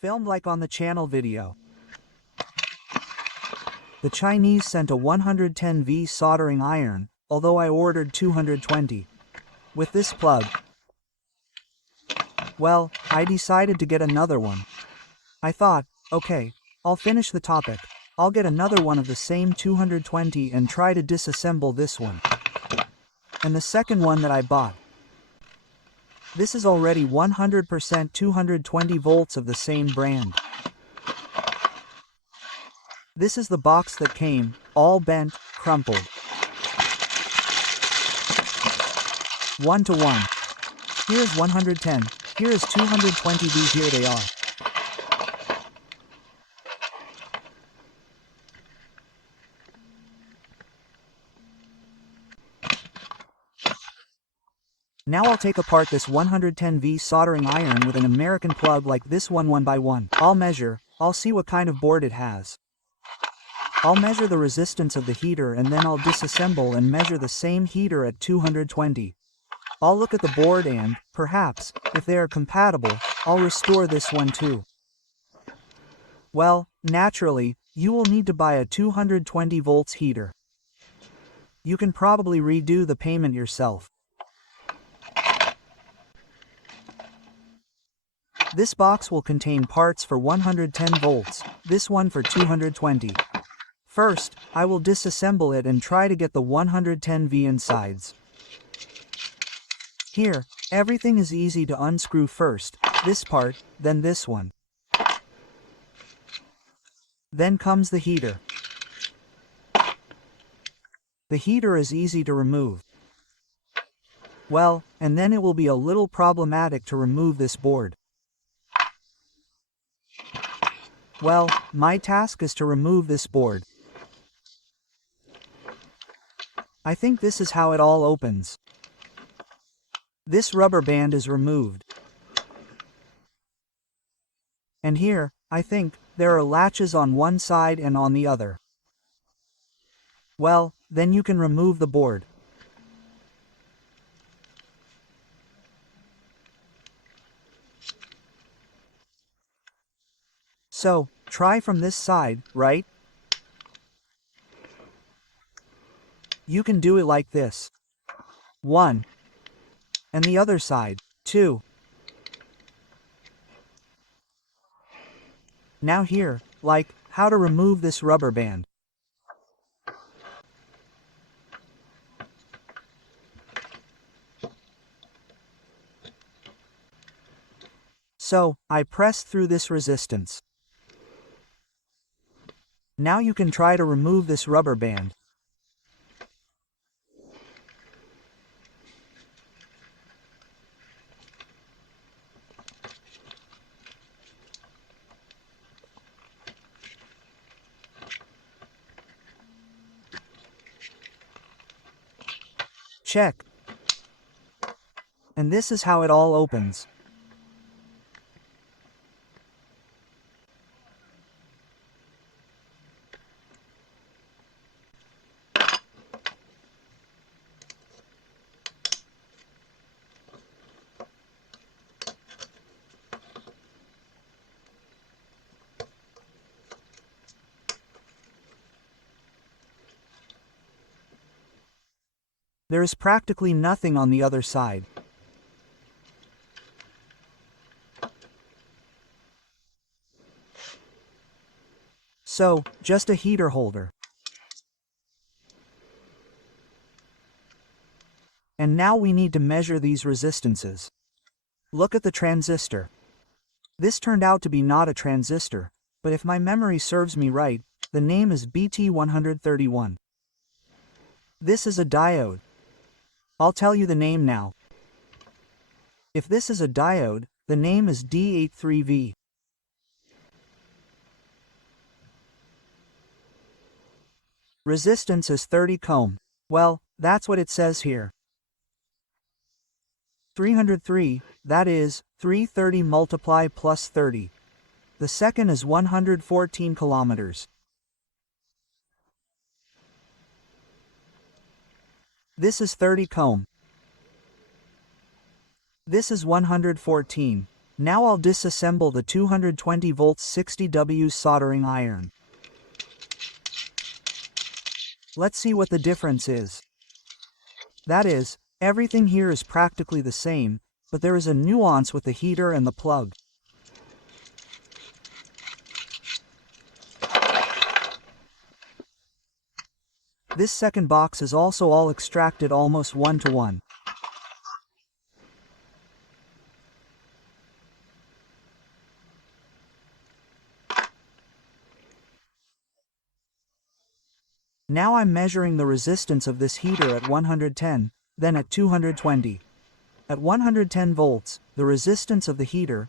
Filmed like on the channel video. The Chinese sent a 110V soldering iron, although I ordered 220. With this plug, well, I decided to get another one. I thought, okay, I'll finish the topic. I'll get another one of the same 220 and try to disassemble this one. And the second one that I bought. This is already 100% 220 volts of the same brand. This is the box that came, all bent, crumpled. 1 to 1. Here is 110, here is 220V, here they are. Now I'll take apart this 110V soldering iron with an American plug like this one by one. I'll measure, I'll see what kind of board it has. I'll measure the resistance of the heater and then I'll disassemble and measure the same heater at 220. I'll look at the board and, perhaps, if they are compatible, I'll restore this one too. Well, naturally, you will need to buy a 220 volts heater. You can probably redo the payment yourself. This box will contain parts for 110 volts, this one for 220. First, I will disassemble it and try to get the 110V insides. Here, everything is easy to unscrew first, this part, then this one. Then comes the heater. The heater is easy to remove. Well, and then it will be a little problematic to remove this board. Well, my task is to remove this board. I think this is how it all opens. This rubber band is removed. And here, I think, there are latches on one side and on the other. Well, then you can remove the board. So, try from this side, right? You can do it like this. 1. And the other side, 2. Now here, like, how to remove this rubber band. So, I pressed through this resistance. Now you can try to remove this rubber band. Check. And this is how it all opens. There is practically nothing on the other side. So, just a heater holder. And now we need to measure these resistances. Look at the transistor. This turned out to be not a transistor, but if my memory serves me right, the name is BT131. This is a diode. I'll tell you the name now. If this is a diode, the name is D83V. Resistance is 30 ohm. Well, that's what it says here. 303, that is, 330 multiply plus 30. The second is 114 kilometers. This is 30 ohm. This is 114. Now I'll disassemble the 220 volts 60W soldering iron. Let's see what the difference is. That is, everything here is practically the same, but there is a nuance with the heater and the plug. This second box is also all extracted almost 1-to-1. Now I'm measuring the resistance of this heater at 110, then at 220. At 110 volts, the resistance of the heater,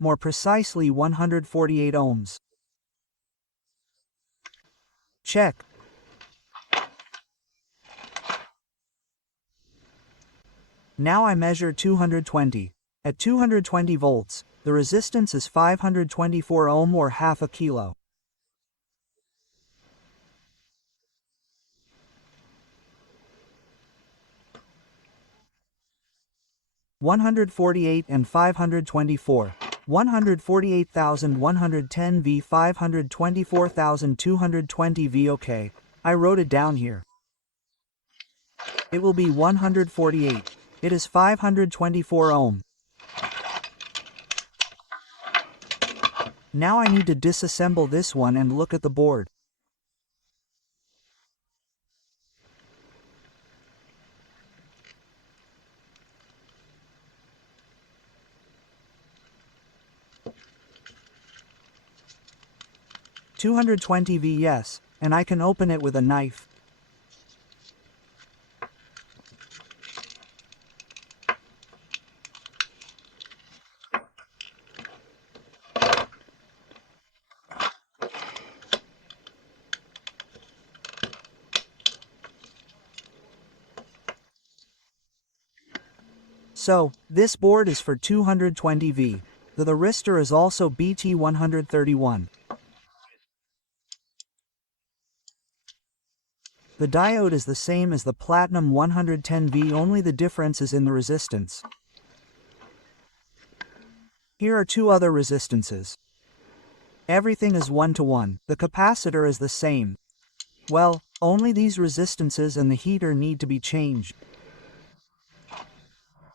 more precisely 148 ohms. Check. Now I measure 220. At 220 volts, the resistance is 524 ohm or half a kilo. (148 and 524), 148,110 v 524,220 v. Okay, I wrote it down here. It will be 148. It is 524 ohm. Now I need to disassemble this one and look at the board. (220 v) yes, and I can open it with a knife. So, this board is for 220 v. The resistor is also BT131. The diode is the same as the platinum 110V, only the difference is in the resistance. Here are two other resistances. Everything is 1-to-1. The capacitor is the same. Well, only these resistances and the heater need to be changed.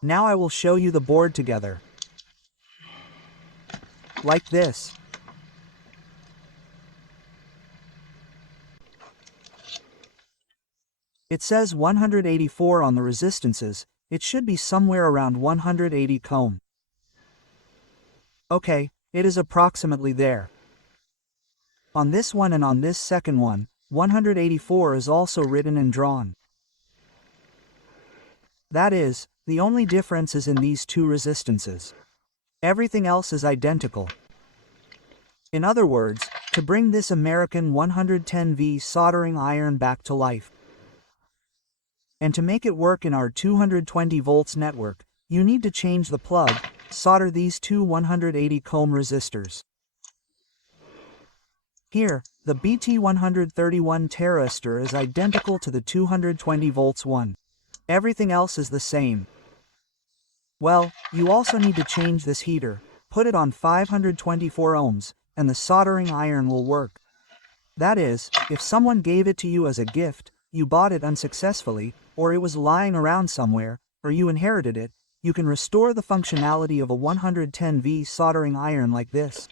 Now I will show you the board together. Like this. It says 184 on the resistances, it should be somewhere around 180 ohm. Okay, it is approximately there. On this one and on this second one, 184 is also written and drawn. That is, the only difference is in these two resistances. Everything else is identical. In other words, to bring this American 110V soldering iron back to life, and to make it work in our 220 volts network, you need to change the plug, solder these two 180 ohm resistors. Here, the BT131 thyristor is identical to the 220 volts one. Everything else is the same. Well, you also need to change this heater, put it on 524 ohms, and the soldering iron will work. That is, if someone gave it to you as a gift, you bought it unsuccessfully, or it was lying around somewhere, or you inherited it, you can restore the functionality of a 110V soldering iron like this.